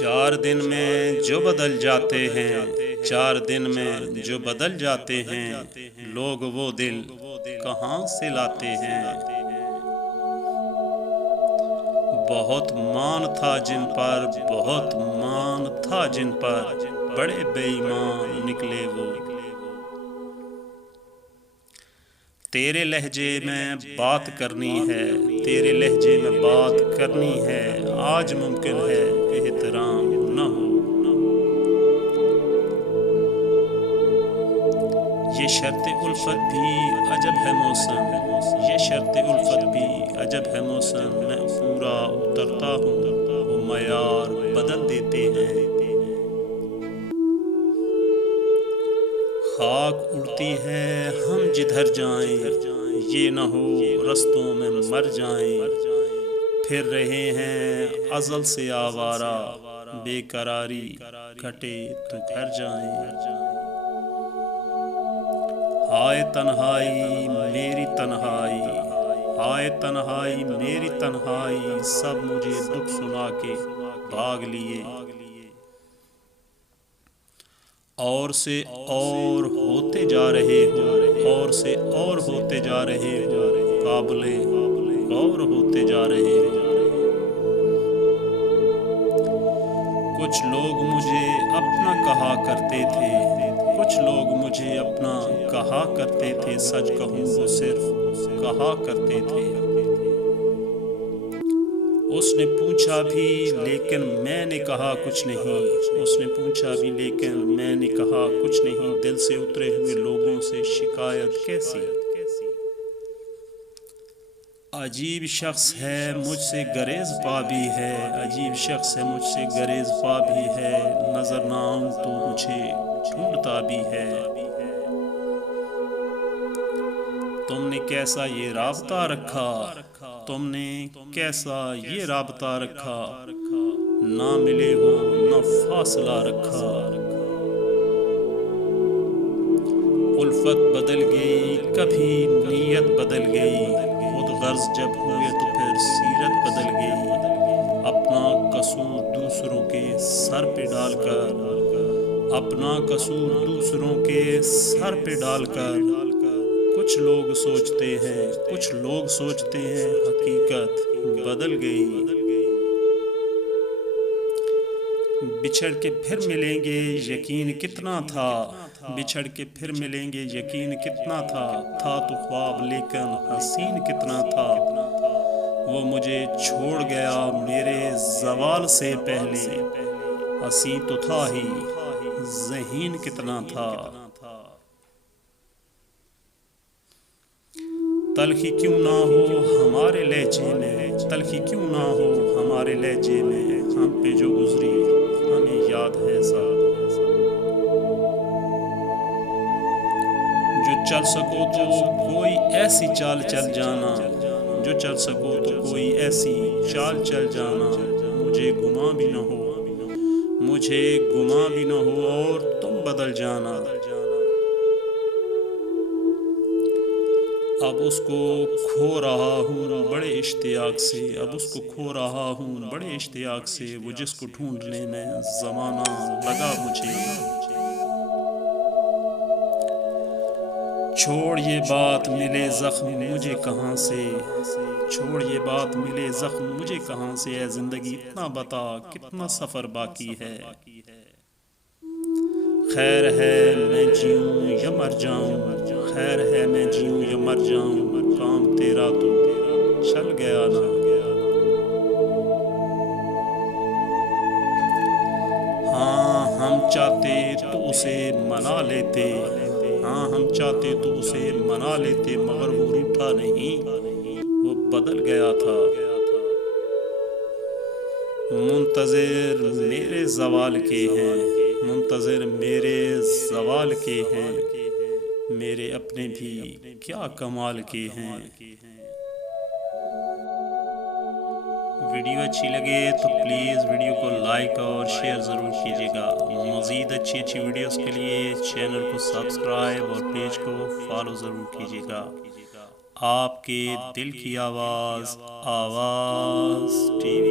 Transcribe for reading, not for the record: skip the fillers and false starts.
4 दिन में जो बदल जाते हैं, 4 दिन में जो बदल जाते हैं, लोग वो दिल कहाँ से लाते हैं। बहुत मान था जिन पर, बहुत मान था जिन पर, बड़े बेईमान निकले वो। तेरे लहजे में बात करनी है, तेरे लहजे में बात करनी है, आज मुमकिन है एहतराम न हो। ये शर्ते उल्फत भी अजब है मौसम, ये शर्ते उल्फत भी अजब है मौसम। मैं पूरा उतरता हूँ, वो मयार बदल देते हैं। खाक उड़ती है हम जिधर जाएं, ये न हो रस्तों में मर जाएं। फिर रहे हैं अज़ल से आवारा, बेकरारी घटे तो घर जाएं। हाय तन्हाई मेरी तन्हाई, हाय तन्हाई मेरी तन्हाई, सब मुझे दुख सुना के भाग लिए। और से और होते जा रहे हो, और से और होते जा रहे हो, काबिले गौर होते जा रहे हो। कुछ लोग मुझे अपना कहा करते थे, कुछ लोग मुझे अपना कहा करते थे, सच कहूँ वो सिर्फ कहा करते थे। उसने पूछा भी लेकिन मैंने कहा कुछ नहीं, उसने पूछा भी लेकिन मैंने कहा कुछ नहीं। दिल से उतरे हुए लोगों से शिकायत कैसी। अजीब शख्स है मुझसे गरेज पा भी है, अजीब शख्स है मुझसे गरेज पा भी है। नजर ना आऊं तो मुझे ढूंढता भी है। तुमने कैसा ये राबता रखा, तुमने कैसा ये राबता रखा, ना मिले हो ना फासला रखा। उल्फत बदल गई कभी नीयत बदल गई, खुद गर्ज जब हुए तो फिर सीरत बदल गई। अपना कसूर दूसरों के सर पे डालकर, अपना कसूर दूसरों के सर पे डालकर, कुछ लोग सोचते हैं, कुछ लोग सोचते हैं हकीकत बदल गई। बिछड़ के फिर मिलेंगे यकीन कितना था, बिछड़ के फिर मिलेंगे यकीन कितना था तो ख्वाब लेकिन हसीन कितना था। वो मुझे छोड़ गया मेरे ज़वाल से पहले, हसी तो था ही ज़हीन कितना था। तलखी क्यों ना हो हमारे लहजे में, तलखी क्यों ना हो हमारे लहजे में, हम पे जो गुजरी हमें याद है सब। जो चल सको तो कोई ऐसी चाल चल जाना, जो चल सको तो कोई ऐसी चाल चल जाना। मुझे गुमा भी न हो, मुझे गुमा भी न हो और तुम बदल जाना। अब उसको खो रहा हूँ बड़े इश्तियाक से, अब उसको खो रहा हूँ बड़े इश्तियाक से। वो जिसको ढूंढने में ज़माना लगा मुझे। छोड़ ये बात मिले ज़ख्म मुझे कहाँ से, छोड़ ये बात मिले ज़ख्म मुझे कहाँ से। है ज़िंदगी इतना बता कितना सफ़र बाकी है। खैर है मैं जीऊँ या मर जाऊँ, खैर है मैं जीऊँ या मर जाऊँ, काम तेरा तो चल गया ना। हाँ हम चाहते तो उसे मना लेते, हाँ हम चाहते तो उसे मना लेते, मगर वो रूठा नहीं, वो बदल गया था। मुंतज़िर मेरे ज़वाल के हैं, मुंतज़िर मेरे ज़वाल के हैं, मेरे अपने भी क्या कमाल के हैं। वीडियो अच्छी लगे तो प्लीज़ वीडियो को लाइक और शेयर ज़रूर कीजिएगा। मज़ीद अच्छी वीडियोस के लिए चैनल को सब्सक्राइब और पेज को फॉलो ज़रूर कीजिएगा। आपके दिल की आवाज़, आवाज़ टीवी।